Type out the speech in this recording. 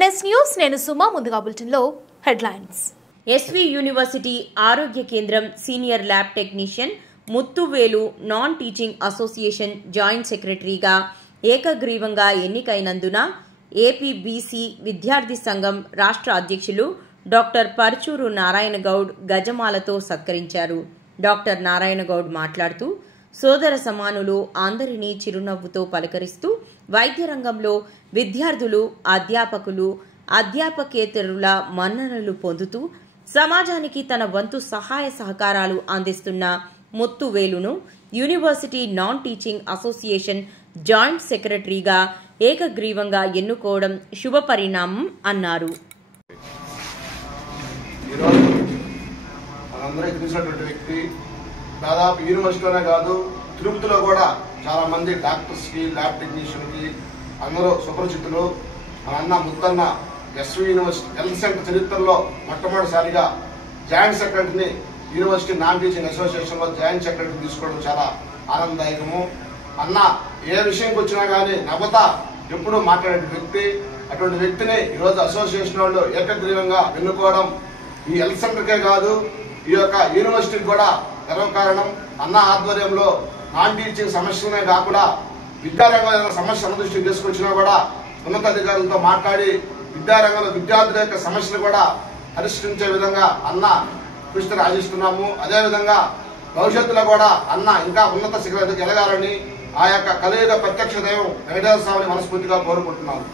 NS news నేను సుమా ముందుగా బులెటిన్లో హెడ్లైన్స్. ఎస్వి యూనివర్సిటీ ఆరోగ్య కేంద్రం senior lab technician Muthuvelu non teaching association joint సెక్రటరీగా ఏకగ్రీవంగా ఎన్నికైనందున ఏపీబీసీ విద్యార్థి సంఘం రాష్ట్ర అధ్యక్షులు డాక్టర్ పర్చూరు నారాయణ గౌడ్ గజమాలతో సత్కరించారు. డాక్టర్ నారాయణ గౌడ్ మాట్లాడుతూ సోదర సమానులు అందరినీ చిరునవ్వుతో పలకరిస్తూ వైద్య రంగంలో విద్యార్థులు అధ్యాపకులు అధ్యాపకేతరుల మన్ననలు పొందుతూ సమాజానికి తన వంతు సహాయ సహకారాలు అందిస్తున్న ముత్తువేలును university non teaching association joint సెక్రటరీగా ఏకగ్రీవంగా ఎన్నుకోవడం శుభ పరిణామం అన్నారు. దాదాపు యూనివర్సిటీలోనే కాదు తిరుపతిలో కూడా చాలా మంది డాక్టర్స్ కి ల్యాబ్ టెక్నీషియన్ కి అందరూ సుపరిచితులు. మన అన్న Muthanna SV university health centre చరిత్రలో మొట్టమొదటిసారిగా జాయింట్ సెక్రటరీని యూనివర్సిటీ నాన్ టీచింగ్ అసోసియేషన్ లో జాయింట్ సెక్రటరీ తీసుకోవడం చాలా ఆనందదాయకము. అన్న ఏ విషయంకి వచ్చినా కానీ నవ్వుత ఎప్పుడూ మాట్లాడే వ్యక్తి. అటువంటి వ్యక్తిని ఈరోజు అసోసియేషన్ వాళ్ళు ఏకగ్రీవంగా ఎన్నుకోవడం ఈ హెల్త్ సెంటర్కే కాదు ఈ యొక్క యూనివర్సిటీకి కూడా గర్వకారణం. అన్న ఆధ్వర్యంలో నాన్ టీచింగ్ సమస్యలనే కాకుండా విద్యారంగంలో ఏదైనా సమస్య అనుదృష్టికి తీసుకొచ్చినా కూడా ఉన్నతాధికారులతో మాట్లాడి విద్యారంగంలో విద్యార్థుల యొక్క సమస్యలు కూడా పరిష్కరించే విధంగా అన్న కృషిని ఆశిస్తున్నాము. అదేవిధంగా భవిష్యత్తులో కూడా అన్న ఇంకా ఉన్నత శిఖరాలకు ఎదగాలని ఆ యొక్క కలియుగ ప్రత్యక్ష దైవం వెంకటేశ్వర స్వామిని మనస్ఫూర్తిగా కోరుకుంటున్నాము.